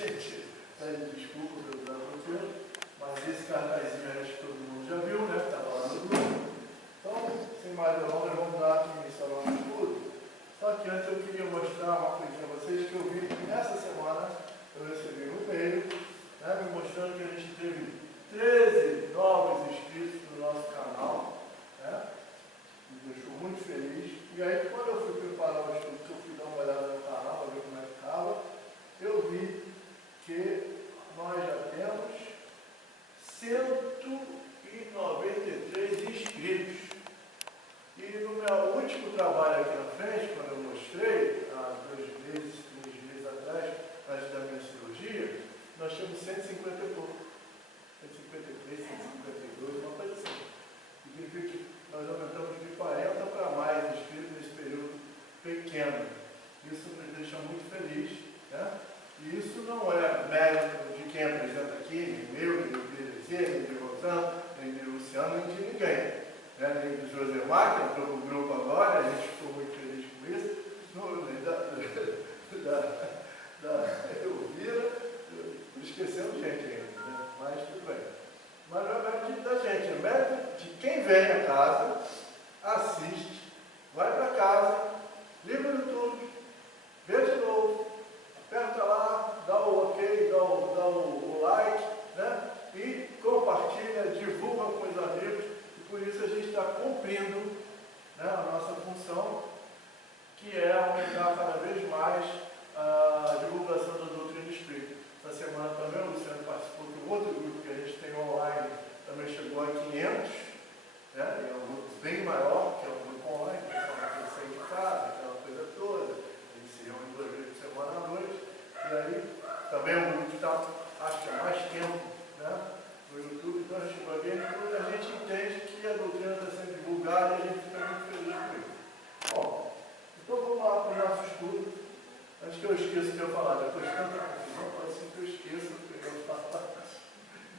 gente pede desculpa pelo que aconteceu, mas esse cartazinho acho que todo mundo já viu, né? Estava lá no grupo. Então, sem mais delongas, vamos dar aqui início ao nosso estudo. Só que antes eu queria mostrar uma coisinha a vocês que eu vi que nessa semana eu recebi um e-mail, né, me mostrando que a gente teve 13 novos inscritos no nosso canal, né? Me deixou muito feliz. E aí, quando eu fui preparar o estudo, que eu fui dar uma olhada no canal para ver como é que estava, eu vi que nós já temos 193 inscritos. E no meu último trabalho aqui na frente, quando eu mostrei, há 2 meses, 3 meses atrás, antes da minha cirurgia, nós tínhamos 150 e pouco. 153, 152, uma coisa assim. Significa que nós aumentamos de 40 para mais inscritos nesse período pequeno. Isso nos deixa muito feliz, né? E isso não é mérito de quem apresenta aqui, nem meu, nem do PDC, nem de Rosana, nem de Luciano, nem de ninguém. Né? Nem do Josemar, que entrou no grupo agora, a gente ficou muito feliz com isso. Nem da Elvira, esquecendo gente ainda, né? Mas tudo bem. Mas não é mérito da gente, é mérito de quem vem a casa, assiste, vai para casa, liga o YouTube, vê de novo, aperta lá, dá o ok, dá o like, né? E compartilha, divulga com os amigos, e por isso a gente está cumprindo, né, a nossa função, que é aumentar cada vez mais a divulgação da doutrina espírita. Essa semana também o Luciano participou de um outro grupo que a gente tem online, também chegou a 500, né? É um grupo bem maior, que é um grupo online, que fala que sai de casa, aquela coisa toda. Eles se reúnem 2 vezes por semana à noite. E aí também é um grupo que está, acho que há mais tempo, né, no YouTube. Então a gente vai ver quando a gente entende que a doutrina está sendo divulgada e a gente fica muito feliz com isso. Bom, então vamos lá para o nosso estudo. Antes que eu esqueça o que eu falar, depois de tanta confusão, pode ser que eu esqueça o que eu falar.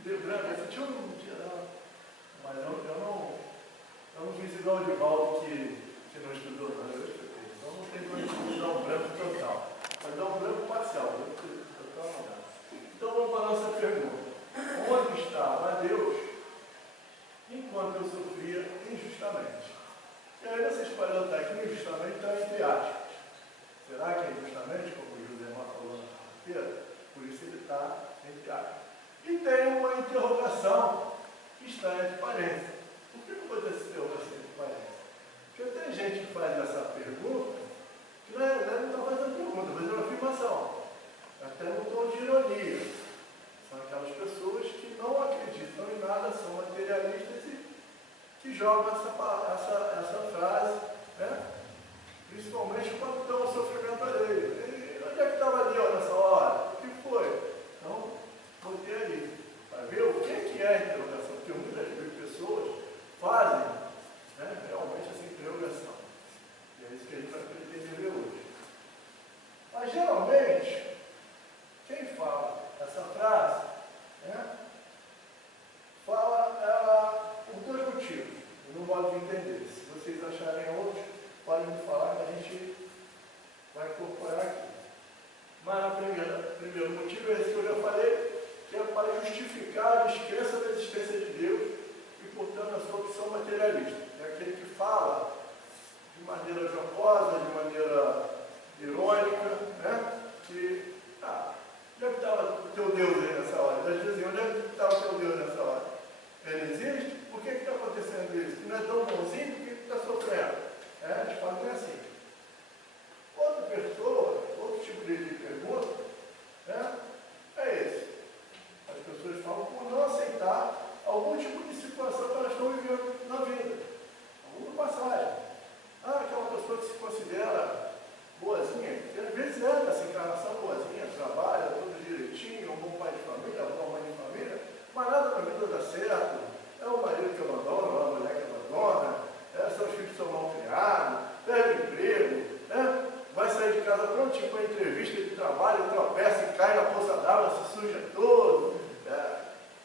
Lembrando, esse tio não tinha não. Mas eu não fiz igual o Divaldo que não estudou nada, eu estudei. Então não tem condição de dar um branco total. Mas dá um branco parcial, branco total não dá. Então vamos para a nossa pergunta. Onde estava Deus enquanto eu sofria injustamente? E aí vocês podem notar que injustamente está entre aspas. Será que é injustamente, como o José Mar falou na quarta-feira? Por isso ele está entre aspas. E tem uma interrogação que está entre parênteses. Por que eu vou ter essa interrogação entre parênteses? Porque tem gente que faz essa pergunta, que não está fazendo pergunta, está fazendo afirmação. Até no tom de ironia. São aquelas pessoas que não acreditam em nada, são materialistas e que jogam essa frase, né? Principalmente quando estão no sofrimento alheio. E onde é que estava Deus nessa hora? O que foi? Então, botei ali. Para ver o que é a interrogação. Porque muitas vezes pessoas fazem, né, realmente essa interrogação. E é isso que a gente vai pretender ver hoje. Mas geralmente, quem fala essa frase, né, fala ela por 2 motivos. No modo de entender. Se vocês acharem outros, podem me falar que a gente vai incorporar aqui. Mas o primeiro motivo é esse que eu já falei, que é para justificar a descrença da existência de Deus e, portanto, a sua opção materialista. É aquele que fala de maneira jocosa, de maneira irônica, né? Que, onde é que estava o teu Deus aí nessa hora? Eles dizem, onde é que estava o teu Deus nessa hora? Ele existe? Por que está acontecendo isso? Não é tão bonzinho, por que está sofrendo? Eles falam assim. Outra pessoa, outro tipo de pergunta, né, é esse. As pessoas falam por não aceitar algum tipo de situação que elas estão vivendo na vida. Alguma passagem. Aquela pessoa que se considera boazinha, que às vezes é dessa encarnação boazinha, trabalha tudo direitinho, um bom pai de família, uma boa mãe de família, mas nada na vida dá certo. É o marido que abandona, ou a mulher que abandona, são os filhos que são mal criados, perde emprego, né? Vai sair de casa prontinho para a entrevista de trabalho, tropeça e cai na poça d'água, se suja todo.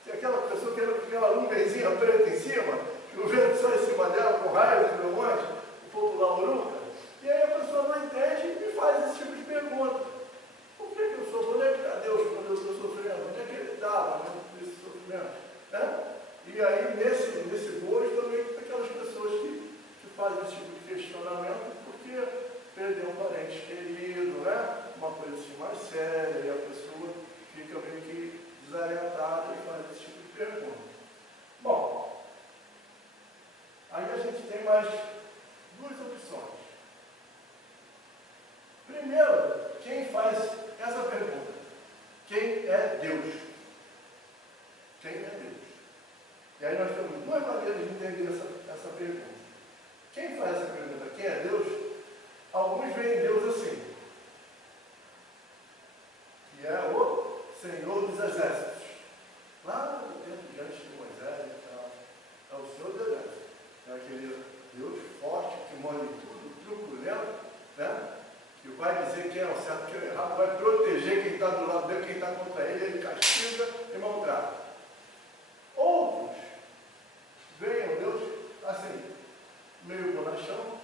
Tem aquela pessoa que tem aquela nuvenzinha preta em cima, que o vento sai em cima dela com raio de meu monte, o popular uruca. E aí a pessoa não entende e faz esse tipo de pergunta. Por que eu sou? Onde é que está Deus quando eu tem mais duas opções. Primeiro, quem faz essa pergunta? Quem é Deus? Quem é Deus? E aí nós temos duas maneiras de entender essa pergunta. Quem faz essa pergunta, quem é Deus? Alguns veem Deus assim, que é o Senhor dos Exércitos. Lá dentro, diante de Moisés e tal, é o Senhor dos Exércitos. É aquele Deus forte, que manda em tudo, truculento, né? Que vai dizer quem é o certo e quem é o errado, vai proteger quem está do lado dele, quem está contra ele castiga e maltrata. Outros veem o Deus assim, meio bonachão,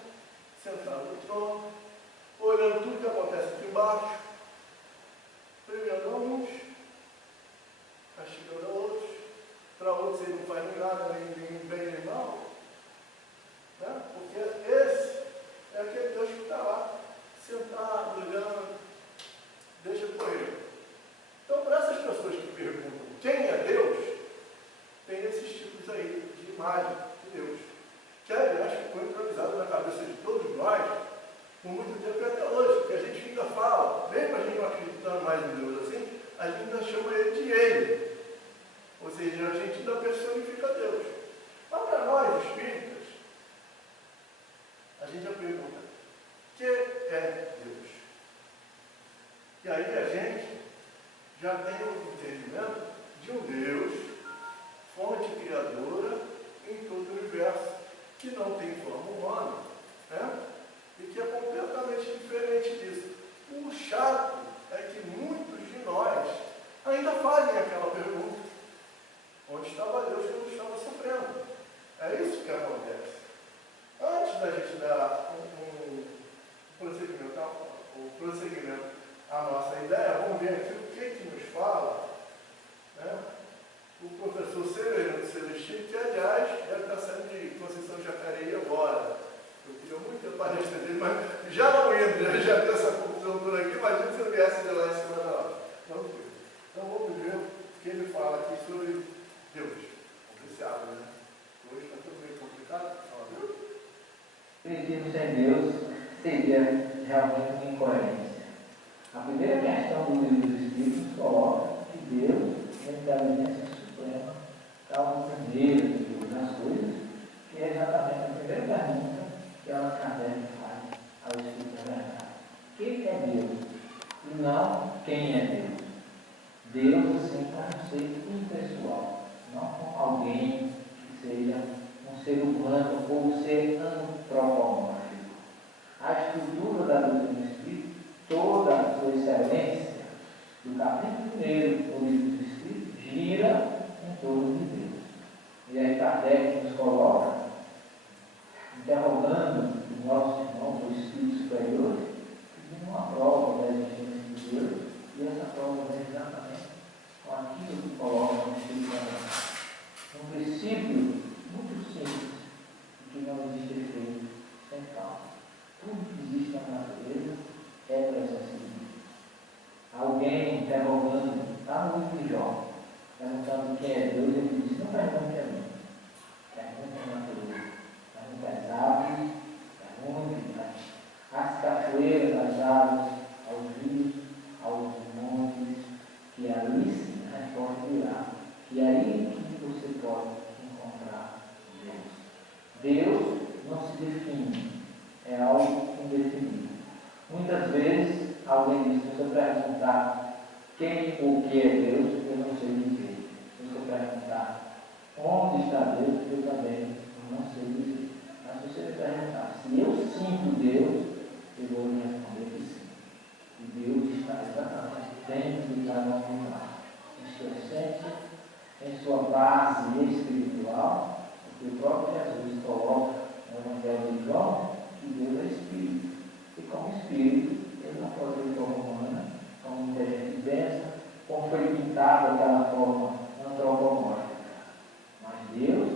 sentado no trono, olhando tudo que acontece aqui embaixo, premiando uns, castigando outros, para outros ele não faz nem nada, nem bem nem mal, né? Porque esse é aquele Deus que está lá, sentado, olhando, deixa correr. Então, para essas pessoas que perguntam quem é Deus, tem esses tipos aí de imagem de Deus, que aliás ficou entronizado na cabeça de todos nós por muito tempo e até hoje, porque a gente ainda fala, mesmo a gente não acreditando mais em Deus assim, a gente ainda chama ele de ele, ou seja, a gente ainda personifica Deus. Mas para nós, espíritas, a gente já pergunta, o que é Deus? E aí a gente já tem um entendimento de um Deus, fonte criadora em todo o universo, que não tem forma humana, né? E que é completamente diferente disso. O chato é que muitos de nós ainda fazem aquela pergunta: onde estava Deus quando estava sofrendo? É isso que acontece. Antes da gente dar prosseguimento à nossa ideia, vamos ver aqui o que nos fala, né? O professor Severino Celestino, que aliás deve estar saindo de Conceição de Jacareí agora. Eu queria muito ter a palestra dele, mas já não entra, já deu essa confusão por aqui, imagina se eu viesse de lá em cima da hora. Vamos ver. Então vamos ver o que ele fala aqui sobre Deus. Vamos ver se abre, né? Hoje está tudo meio complicado. Fala, Deus. Acredito em Deus seria realmente uma incoerência. A primeira questão do livro dos Espíritos coloca que Deus é a inteligência suprema, causa primeira de todas as coisas, que é exatamente a primeira pergunta que Allan Kardec faz ao Espírito da Verdade. O que é Deus? E não quem é Deus. Deus, assim, como um ser impessoal, não como alguém que seja um ser humano ou um ser antropomórfico. A estrutura da doutrina espírita, toda a sua excelência, do capítulo 1 do livro dos Espíritos, gira em torno de Deus. E aí Kardec nos coloca, interrogando os nossos irmãos, os espíritos superiores, pedindo uma prova da existência de Deus, e essa prova é exatamente com aquilo que coloca no Espírito da Verdade. Um princípio muito simples, de que não existe efeito sem causa. Tudo que existe na natureza é presença de Deus. Alguém interrogando, está no livro de Jó, perguntando quem é Deus, ele disse: não pergunte a mim, pergunte a natureza, pergunte às aves, pergunte às cachoeiras, às águas, aos rios, aos montes, que ali sim a resposta virá, que é aí que você pode encontrar Deus. Deus não se define, é algo indefinido. Muitas vezes alguém diz: se você perguntar quem ou o que é Deus, eu não sei dizer. Se você perguntar onde está Deus, eu também não sei dizer. Mas se você me perguntar se eu sinto Deus, eu vou lhe responder que sim. E Deus está exatamente dentro de cada um de nós, em sua essência, em sua base espiritual, porque o próprio Jesus coloca no Evangelho de João que Deus é Espírito. E como Espírito, ele não pode ter forma humana, como muita gente pensa, como foi pintado aquela forma antropomórfica. Mas Deus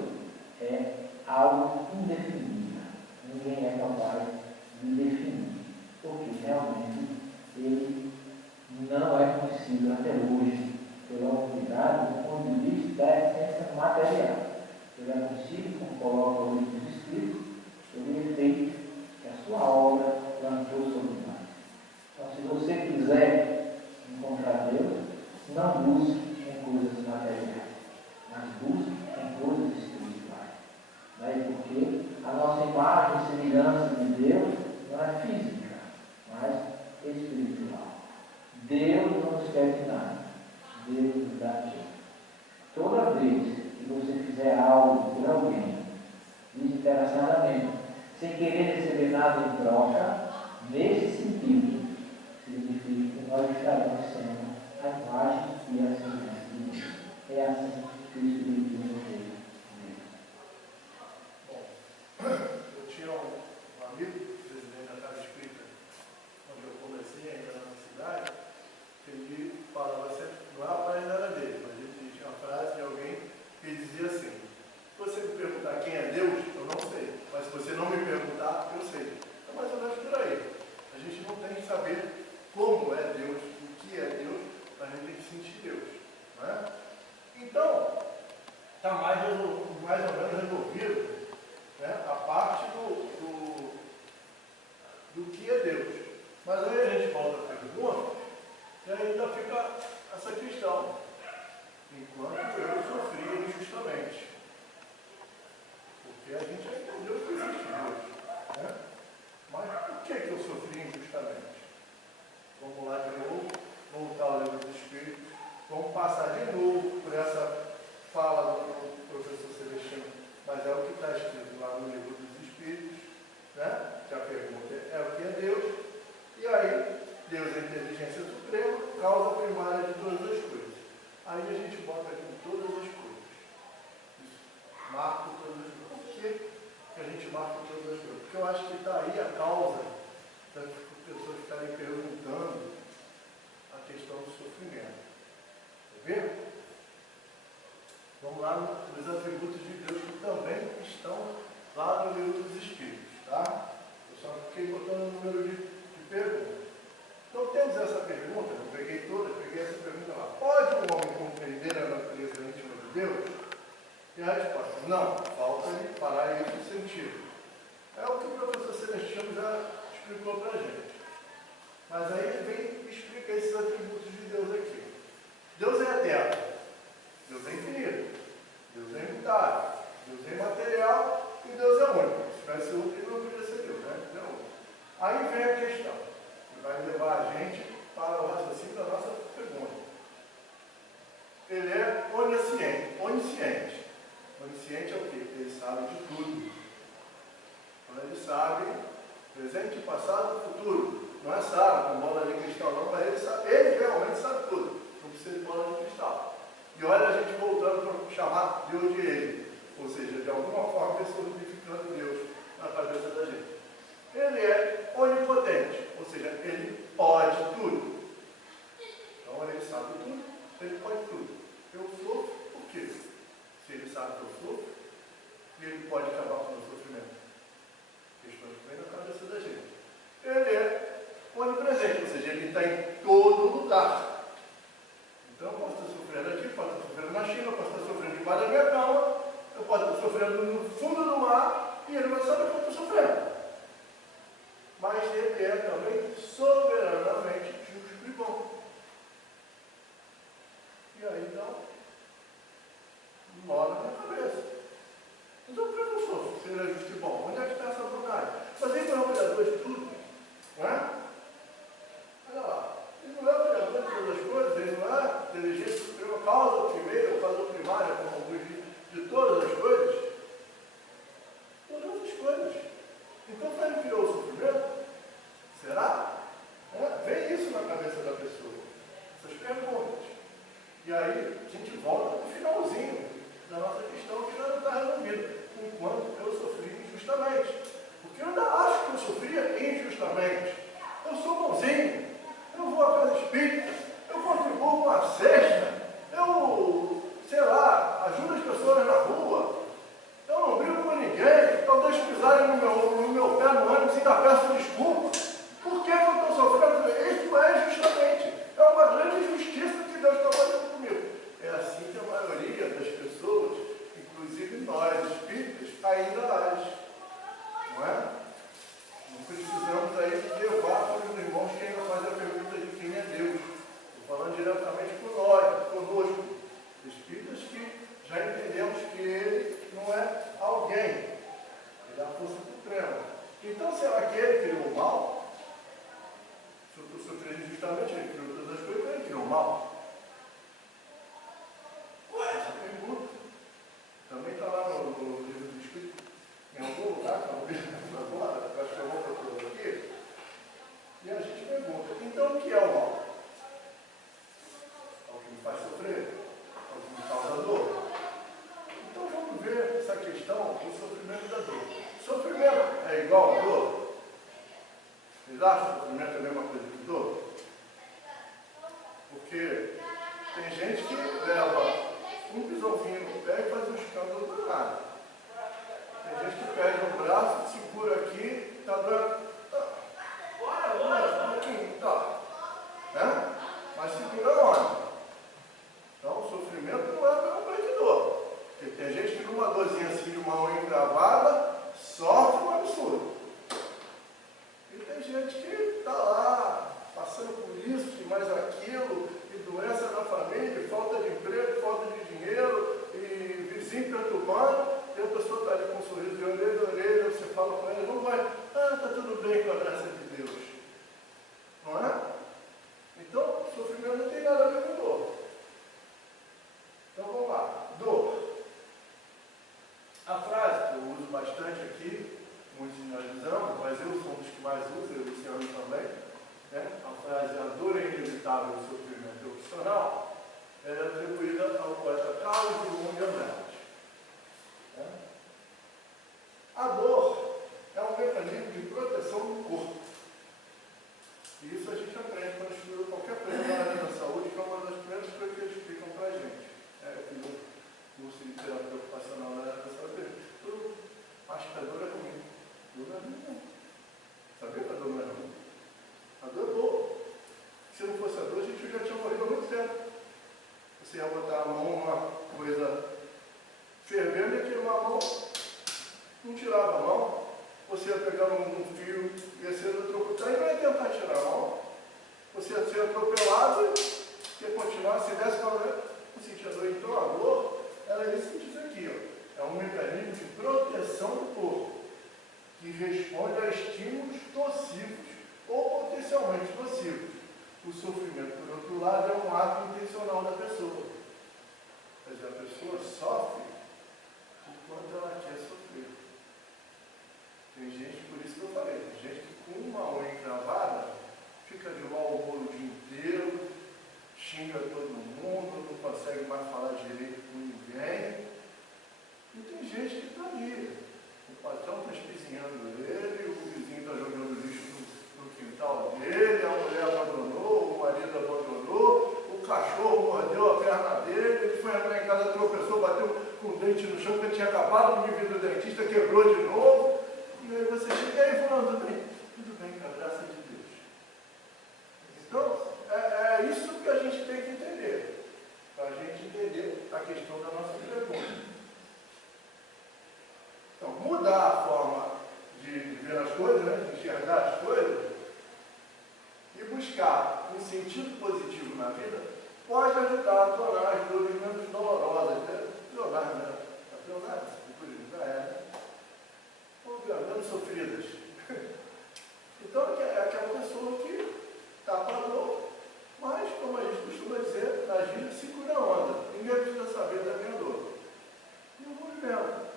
é algo indefinível. Ninguém é capaz de definir, porque realmente ele não é conhecido até hoje pela humanidade do ponto de vista da essência material. Ele é conhecido, como coloca o livro dos Espíritos, herança de Deus não é física, mas espiritual. Deus não nos pede nada. Deus nos dá tudo. Toda vez que você fizer algo por alguém, desinteressadamente, sem querer receber nada em troca, nesse sentido, significa que nós estaremos sendo a imagem e a semelhança de Deus. É assim que o Espírito nos fez. Bom, eu tinha um amigo, presidente da Casa Espírita, onde eu comecei ainda na cidade, que ele falava sempre, não é a página era dele, mas ele tinha uma frase de alguém que dizia assim: se você me perguntar quem é Deus, eu não sei, mas se você não me perguntar, eu sei. É mais ou menos por aí. A gente não tem que saber como é Deus, o que é Deus, mas a gente tem que sentir Deus. Não é? Então, está mais ou menos resolvido, né, a parte do que é Deus. Mas aí a gente volta para a pergunta e ainda fica essa questão. Enquanto eu sofria injustamente. Porque a gente já entendeu que existe Deus. Né? Mas por que eu sofri injustamente? Vamos lá de novo, voltar ao livro dos Espíritos. Vamos passar de novo por essa fala do professor Celestino, mas é o que está escrito lá no livro dos Espíritos, né? Que a pergunta é o que é Deus, e aí Deus é a inteligência suprema, causa primária de todas as coisas. Aí a gente bota aqui todas as coisas. Isso. Marco todas as coisas. Por que a gente marca todas as coisas? Porque eu acho que está aí a causa das pessoas ficarem perguntando a questão do sofrimento. Quer ver? Vamos lá nos atributos de Deus que também estão lá no livro dos Espíritos, tá? Eu só fiquei botando o número de perguntas. Então temos essa pergunta, eu peguei todas, peguei essa pergunta lá. Pode o homem compreender a natureza íntima de Deus? E a resposta, não, falta-lhe parar isso no sentido. É o que o professor Celestino já explicou para a gente. Mas aí ele vem e explica esses atributos de Deus aqui. Deus é eterno, Deus é infinito, Deus é imutável, Deus é imaterial e Deus é único. Se tivesse outro, ele não podia ser Deus, né? Deus é único. Aí vem a questão, que vai levar a gente para o raciocínio da nossa pergunta. Ele é onisciente. Onisciente é o quê? Ele sabe de tudo. Então ele sabe presente, passado e futuro. Não é sabe com bola de cristal não, mas ele sabe, ele realmente sabe tudo. Não precisa de bola de cristal. E olha a gente voltando para chamar Deus de ele. Ou seja, de alguma forma personificando Deus na cabeça da gente. Ele é onipotente, ou seja, ele pode tudo. Então ele sabe tudo, ele pode tudo. Eu sofro por quê? Se ele sabe que eu sofro, e ele pode acabar com o meu sofrimento. Questões que vem na cabeça da gente. Ele é onipresente, ou seja, ele está em todo lugar. Então eu posso estar sofrendo aqui, posso estar sofrendo na China, posso estar sofrendo debaixo da minha cama, eu posso estar sofrendo no fundo do mar, e ele não sabe que eu estou sofrendo. será que ele criou o mal? Se eu estou sofrendo injustamente, ele criou todas as coisas, ele criou o mal. Essa pergunta também está lá no livro do Espírito, em algum lugar, que eu não vi agora, acho que eu vou procurar aqui, e a gente pergunta, então o que é o mal? É o que me faz sofrer? É o que me causa dor? Então vamos ver essa questão do sofrimento da dor. Sofrimento é igual a dor? Vocês acham que sofrimento é a mesma coisa que dor? Porque tem gente que leva um pisãozinho no pé e faz um escândalo do nada. Tem gente que perde o braço, segura aqui, está doendo. Bora, um pouquinho, tá. Né? Mas segura onde? Então o sofrimento não é a mesma coisa que dor. Porque tem gente que numa dorzinha assim de uma unha encravada sofre um absurdo. E tem gente que está lá, passando por isso e mais aquilo, e doença na família, falta de emprego, falta de dinheiro, e vizinho perturbando, e a pessoa está ali com um sorriso de orelha a orelha, você fala com ele, não vai, está tudo bem com a graça de Deus. Não é? Então, o sofrimento não tem nada a ver com dor. Então vamos lá, dor. A frase que eu uso bastante aqui, muitos de nós usamos, mas eu sou um dos que mais uso, eu e o Luciano também, né? A frase, a dor é inevitável, o sofrimento é opcional, ela é atribuída ao poeta Carlos Drummond de Andrade. Né? A dor é um mecanismo de proteção do corpo. E isso a gente aprende quando estuda qualquer coisa na área da saúde, que é uma das primeiras coisas que eles explicam para a gente. Eu fiz um curso de terapia ocupacional na área da saúde, tudo acho que a dor é ruim. Dor não é ruim, não. Sabia que a dor não é ruim? A dor é boa. Se não fosse a dor, a gente já tinha morrido há muito tempo. Você ia botar a mão numa coisa fervendo e queimar a mão, não tirava a mão. Você ia pegar um fio, ia ser eletrocutar e não ia tentar tirar a mão. Você ia ser atropelado e ia continuar, se desse para ver, não sentia dor. Então a dor, ela é isso que diz aqui, ó. É um mecanismo de proteção do corpo, que responde a estímulos nocivos ou potencialmente nocivos. O sofrimento, por outro lado, é um ato intencional da pessoa. Quer dizer, a pessoa sofre enquanto ela quer sofrer. Tem gente, por isso que eu falei, tem gente que com uma unha encravada fica de mau humor o dia inteiro, xinga todo mundo, não consegue mais falar direito com ninguém. E tem gente que está ali. O patrão está espizinhando ele, o vizinho está jogando lixo no quintal dele, a mulher abandonou, o marido abandonou, o cachorro mordeu a perna dele, ele foi entrar em casa, tropeçou, bateu com o dente no chão, porque ele tinha acabado de vir do dentista, quebrou de novo. E aí você chega aí falando, tudo bem, com a graça de Deus. Então, é isso que a gente tem que entender, para a gente entender a questão da nossa pergunta. Então, mudar a forma de ver as coisas, né, de enxergar as coisas, e buscar um sentido positivo na vida, pode ajudar a tornar as dores menos dolorosas, né? Menos sofridas. Então, é aquela pessoa que está para a dor, mas, como a gente costuma dizer, na gíria, segura a onda. Ninguém precisa saber da minha dor. E eu vou vivendo.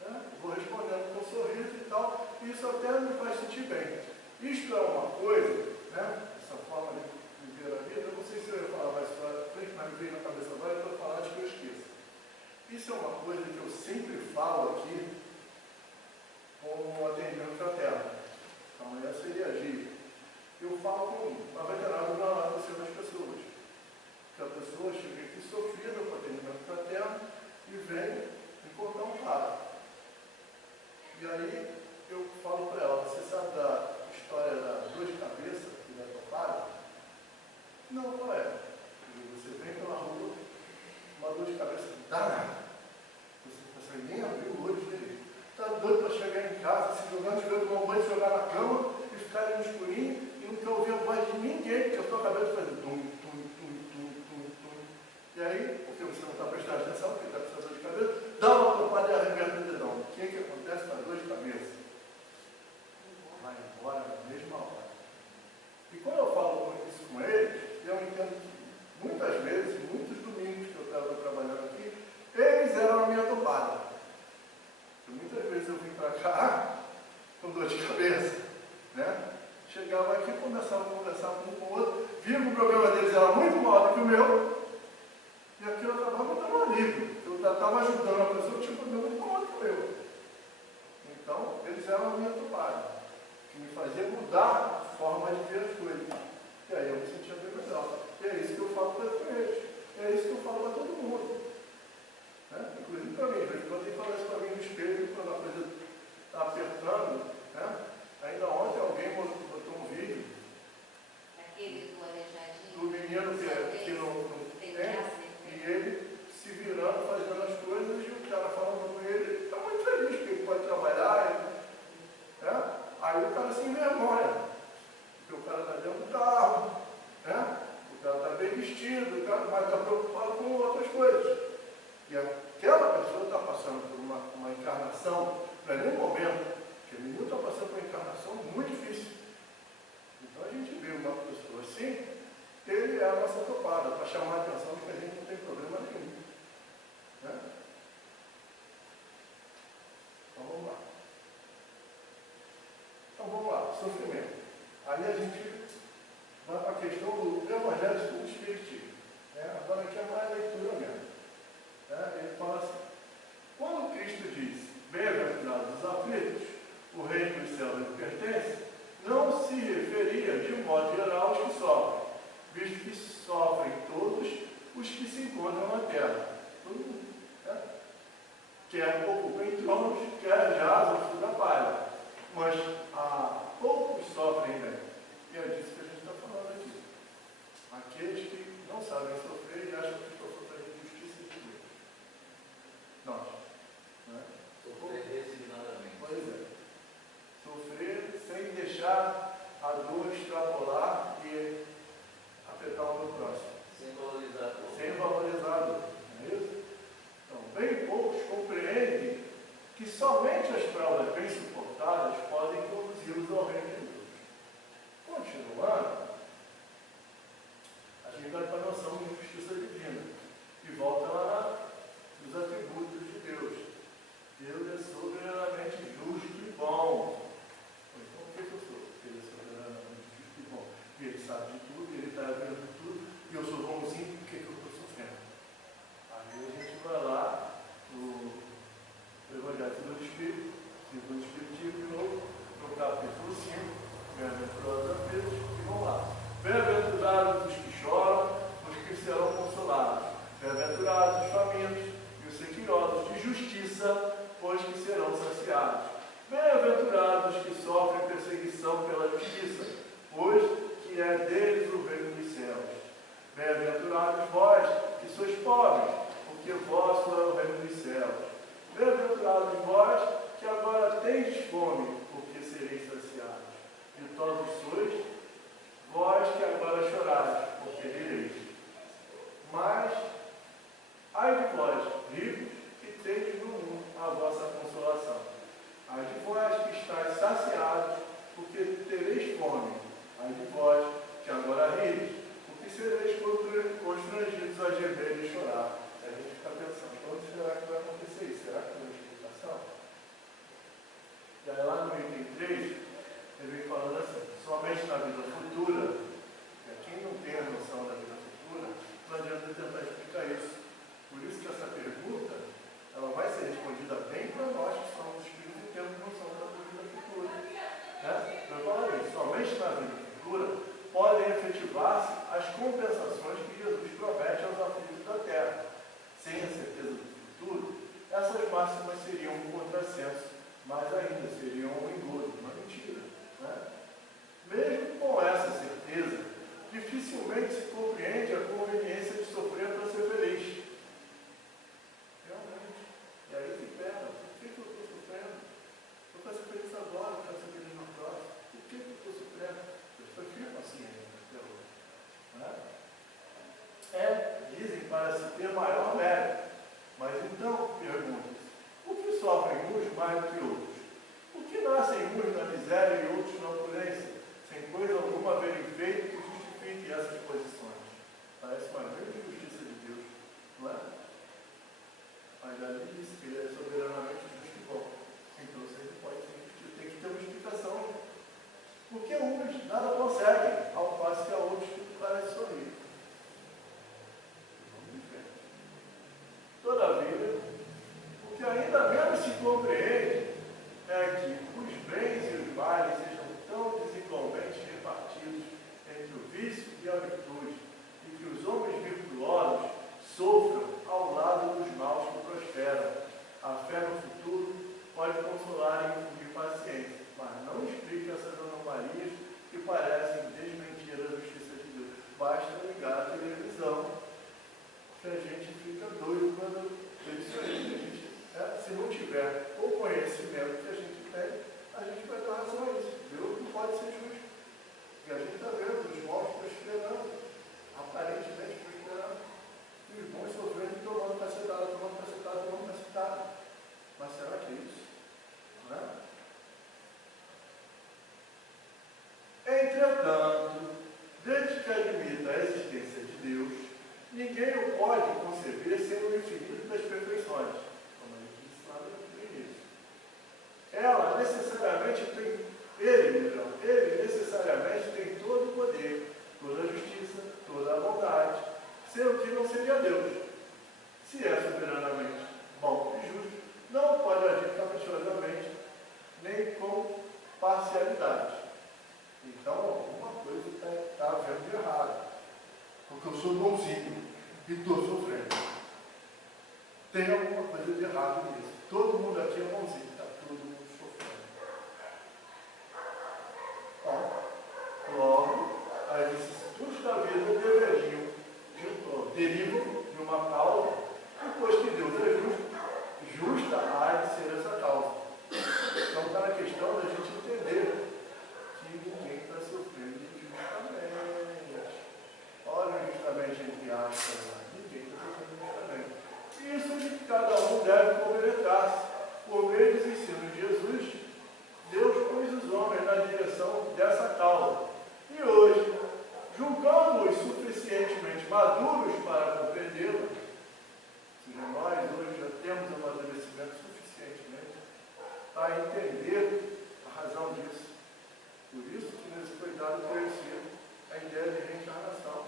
Né? Vou respondendo com um sorriso e tal, e isso até me faz sentir bem. Isto é uma coisa, né? Essa forma de viver a vida, eu não sei se eu ia falar mais para frente, mas me veio na cabeça agora, eu vou falar de que eu esqueço. Isso é uma coisa que eu sempre falo aqui com o atendimento fraterno. Amanhã seria agir. Eu falo com uma veterana do lado das pessoas. Que a pessoa chega aqui sofrida com o atendimento fraterno e vem me contar um caso. E aí eu falo para ela, você sabe da história da dor de cabeça e da topada? Não, qual é? Você vem pela rua, uma dor de cabeça danada. Você não consegue nem abrir o olho dele. Está doido para chegar em casa, se jogar no chuveiro, tomar um banho, se jogar na cama e ficar ali no escurinho e não quer ouvir a voz de ninguém, porque a sua cabeça faz tum, tum, tum, tum, tum, tum. E aí, porque você não está prestando atenção, porque está com dor de cabeça, dá uma topada e arrebenta o dedão. O que acontece na dor de cabeça? chegavam aqui, começavam a conversar com um com o outro, viam que o problema deles era muito maior do que o meu, e aquilo acabava me dando um alívio. Eu estava ajudando a pessoa que tinha um problema muito maior do que o meu. Então, eles eram a minha trabalho, que me fazia mudar a forma de ver as coisas. E aí eu me sentia bem melhor. E é isso que eu falo para eles. É isso que eu falo para todo mundo. Né? Inclusive para mim, quando ele fala isso para mim no espelho, quando a coisa está apertando, né? Ainda ontem alguém botou um vídeo Aquele do aleijadinho. do menino que não tem, e ele se virando, fazendo as coisas, e o cara falando com ele está muito feliz que ele pode trabalhar. Né? Aí o cara se envergonha, porque o cara está dentro do carro, né? O cara está bem vestido, o cara, mas está preocupado com outras coisas. E aquela pessoa está passando por uma encarnação, não é nem um momento, que o menino está passando por uma encarnação muito difícil. Então a gente vê uma pessoa assim, ele é a nossa topada, para chamar a atenção de que a gente não tem problema nenhum. Né? Então vamos lá. Então vamos lá, sofrimento. Aí a gente vai para a questão do Evangelho segundo o Espiritismo. Né? Agora aqui é mais leitura mesmo. Né? Ele fala assim, quando Cristo diz, bem-aventurados os aflitos, o reino dos céus lhe pertence, não se referia de modo geral aos que sofrem, visto que sofrem todos os que se encontram na terra. Todo mundo. Né? Quer ocupem tronos, quer jazam da palha. Mas poucos sofrem bem. E é disso que a gente está falando aqui. Aqueles que não sabem sofrer e acham que estão sofrendo injustiça de Deus. Nós. Né? Sofrer resignadamente. Pois é. Sofrer sem deixar a dor extrapolar e afetar o meu próximo. Sem valorizar a dor. Sem valorizar a dor. Não é isso? Então, bem poucos compreendem que somente as provas bem suportadas podem conduzi-los ao reino de Deus. Continuando, a gente vai para a noção de justiça divina e volta lá nos atributos de Deus. Deus é soberanamente justo e bom. Então, o que eu sou? Ele é soberanamente justo e bom. E ele sabe de tudo, ele está vendo tudo, e eu sou bonzinho, por que eu estou sofrendo? Aí a gente vai lá no Evangelho segundo o Espírito, segundo o Espiritismo de novo, no capítulo 5, bem-aventurados aflitos, e vão lá. Bem-aventurados os que choram, os que serão consolados. Bem-aventurados os famintos e os sequiosos de justiça, pois que serão saciados. Bem-aventurados os que sofrem perseguição pela justiça, pois que é deles o reino dos céus. Bem-aventurados vós, que sois pobres, porque vosso é o reino dos céus. Bem-aventurados vós, que agora tendes fome, porque sereis saciados. Ditosos sois, vós que agora chorais, porque rireis. Mas, ai de vós, ricos, que tendes no mundo a vossa consolação. Ai de vós que estáis saciados, porque tereis fome. Ai de vós, que agora rireis, porque sereis constrangidos a gemer e chorar. Aí a gente fica pensando, quando será que vai acontecer isso? Será que tem uma explicação? E aí lá no item 3, ele vem falando assim, somente na vida futura, quem não tem a noção da vida futura, não adianta tentar explicar isso. Por isso que essa pergunta, ela vai ser respondida bem para nós que somos espíritos e temos noção da vida futura. Né? Eu falo isso, somente na vida futura podem efetivar-se as compensações que Jesus promete aos aflitos da terra. Sem a certeza do futuro, essas máximas seriam um contrassenso, mas ainda seriam um engodo, uma mentira. Né? Mesmo com essa certeza, dificilmente se compreende a conveniência de sofrer para ser feliz. Realmente. E aí se pega, por que eu estou sofrendo? Eu quero ser feliz agora, eu quero ser feliz no próximo. Por que eu estou sofrendo? Eu só fico assim ainda, até hoje. Né? Dizem para se ter maior mérito. Mas então, pergunta-se, por que sofrem uns mais do que outros? Por que nascem uns na miséria e outros na opulência, sem coisa alguma haverem feito que justifique essas posições? Parece uma grande justiça de Deus, não é? Mas ali diz que ele é soberanamente justo e bom. Então sempre pode ser justiça. Tem que ter uma explicação. Porque uns nada Entretanto, desde que admita a existência de Deus, ninguém o pode conceber sem o infinito das perfeições, como a gente disse lá no início. Ele necessariamente tem todo o poder, toda a justiça, toda a bondade, sem o que não seria Deus. Se é soberanamente bom e justo, não pode agir caprichosamente, nem com parcialidade. Então, alguma coisa está havendo de errado. Porque eu sou bonzinho e estou sofrendo. Tem alguma coisa de errado nisso. Todo mundo aqui é bonzinho, está todo mundo sofrendo. Bom, logo, as vicissitudes da vida derivam de uma causa, e pois que Deus é justo, justa há de ser essa causa. Então está na questão da gente entender que ninguém está sofrendo injustamente. Olha, injustamente entre aspas, ninguém está sofrendo injustamente. E isso de que cada um deve converter-se. Por meio dos ensinos de Jesus, Deus pôs os homens na direção dessa causa. E hoje, julgamos-os suficientemente maduros para compreendê-la. Ou seja, nós hoje já temos amadurecimento suficientemente para entender a razão disso. Por isso que nos foi dado conhecer a ideia de reencarnação.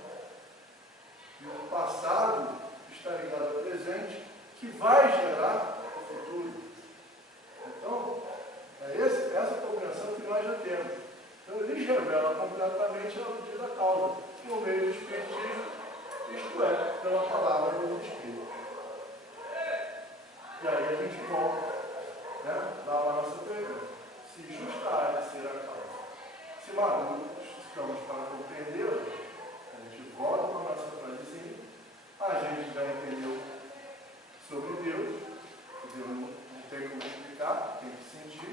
E o passado está ligado ao presente, que vai gerar o futuro. Então, é essa compreensão que nós já temos. Então, ele revela completamente a luz da causa, por meio do Espiritismo, isto é, pela palavra do Espírito. E aí a gente volta, né, dá a nossa pergunta. Se justa há de ser a causa, se maduros estamos para compreendê-la, a gente volta para a nossa frasezinha, a gente já entendeu sobre Deus, que Deus não tem como explicar, tem que sentir,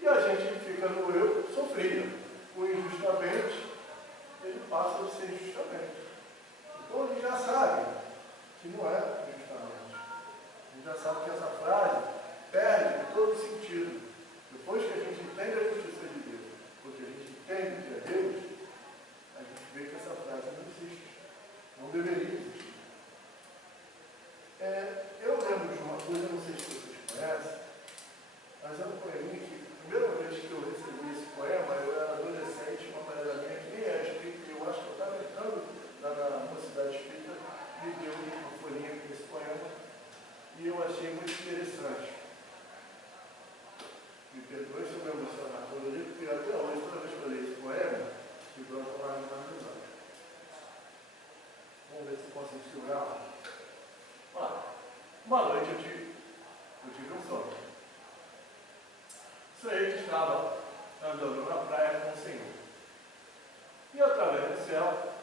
e a gente fica no eu sofrido. O injustamente, ele passa a ser justamente. Então a gente já sabe que não é justamente. A gente já sabe que essa frase perde todo o sentido. Depois que a gente entende a justiça de Deus, porque a gente entende que é Deus, a gente vê que essa frase não existe. Não deveria existir. Eu lembro de uma coisa, não sei se vocês conhecem, mas é um poeminha que, a primeira vez que eu recebi esse poema, eu era adolescente, uma colega minha que nem é espírita, eu acho que eu estava entrando na mocidade espírita, me deu uma folhinha com esse poema, e eu achei muito interessante. Me perdoe se eu me emocionar todo dia, porque até hoje, toda vez que eu leio esse poema, me brota lá no amizade. Vamos ver se eu posso segurar. Uma noite eu tive um sonho. Sonhei que estava andando na praia com o Senhor. E através do céu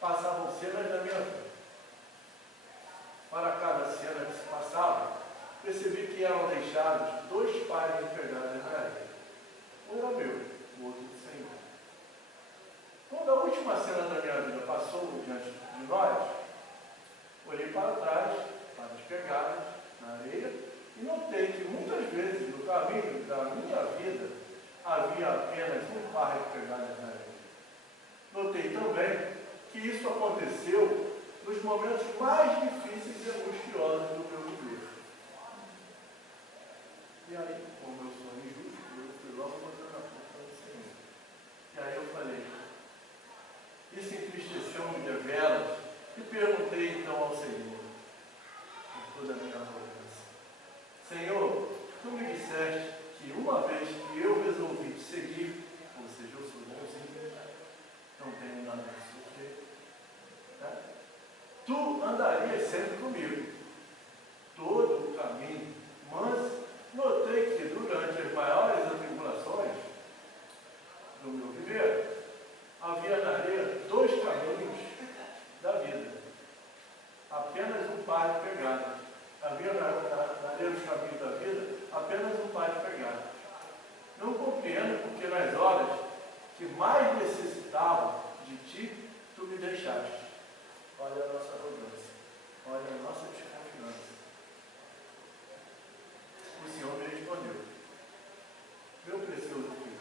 passavam cenas da minha vida. Para cada cena que se passava, percebi que eram deixados 2 pares de pegadas na areia. Um era meu, o outro do Senhor. Quando a última cena da minha vida passou diante de nós, olhei para trás, para as pegadas na areia, e notei que muitas vezes no caminho da minha vida havia apenas um par de pegadas na areia. Notei também que isso aconteceu nos momentos mais difíceis e angustiosos do meu viver. E aí, como eu sou injusto, eu fui logo botando a culpa do Senhor. E aí eu falei, isso entristeceu-me deveras, e perguntei então ao Senhor, com toda a minha arrogância: Senhor, tu me disseste que uma vez que eu resolvi te seguir, ou seja, eu sou bonzinho, não tenho nada a sofrer, né? Tu andarias sempre comigo, todo o caminho, mas notei que durante as maiores atribulações do meu viver, havia na areia 2 caminhos da vida, apenas um par de pegadas. Havia na areia dos caminhos da vida apenas um par de pegadas. Não compreendo porque nas horas que mais necessitava de ti, tu me deixaste. Olha a nossa arrogância, olha a nossa desconfiança. O Senhor me respondeu: meu precioso filho,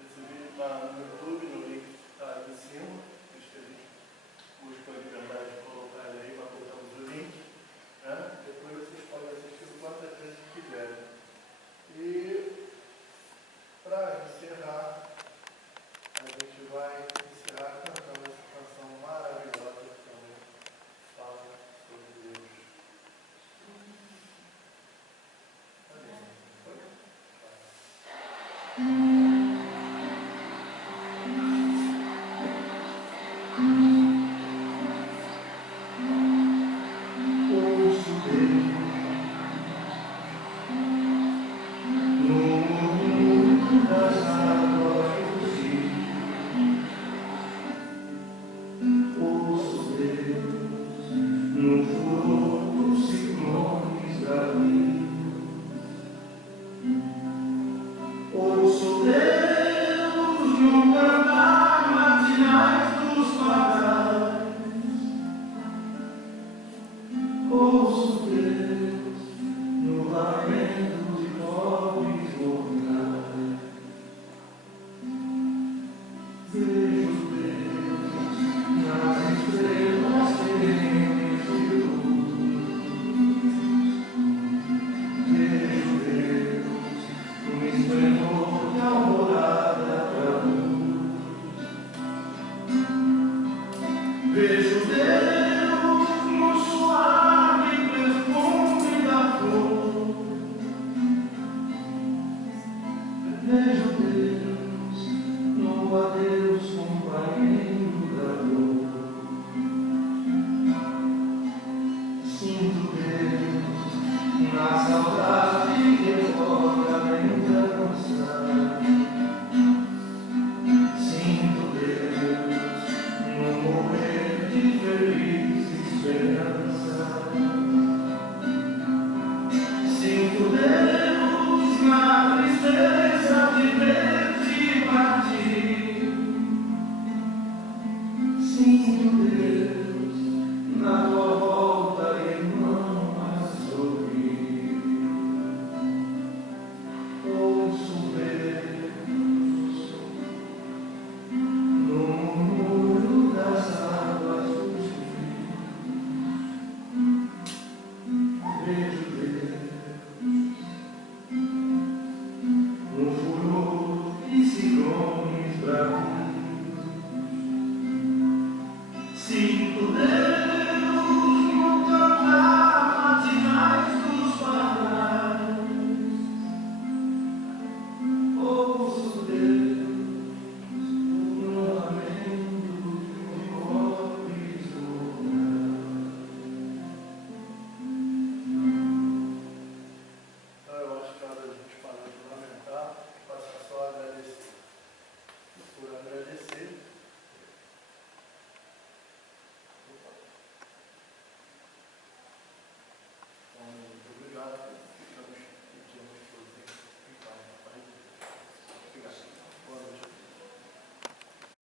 Esse vídeo está no YouTube, no link que está aí em cima. Acho que a gente busca a liberdade de colocar ele aí, mas botamos o link. Né? Depois vocês podem assistir quantas vezes quiserem. E para encerrar, a gente vai encerrar cantando essa canção maravilhosa que também fala sobre Deus. Sinto Deus na tristeza.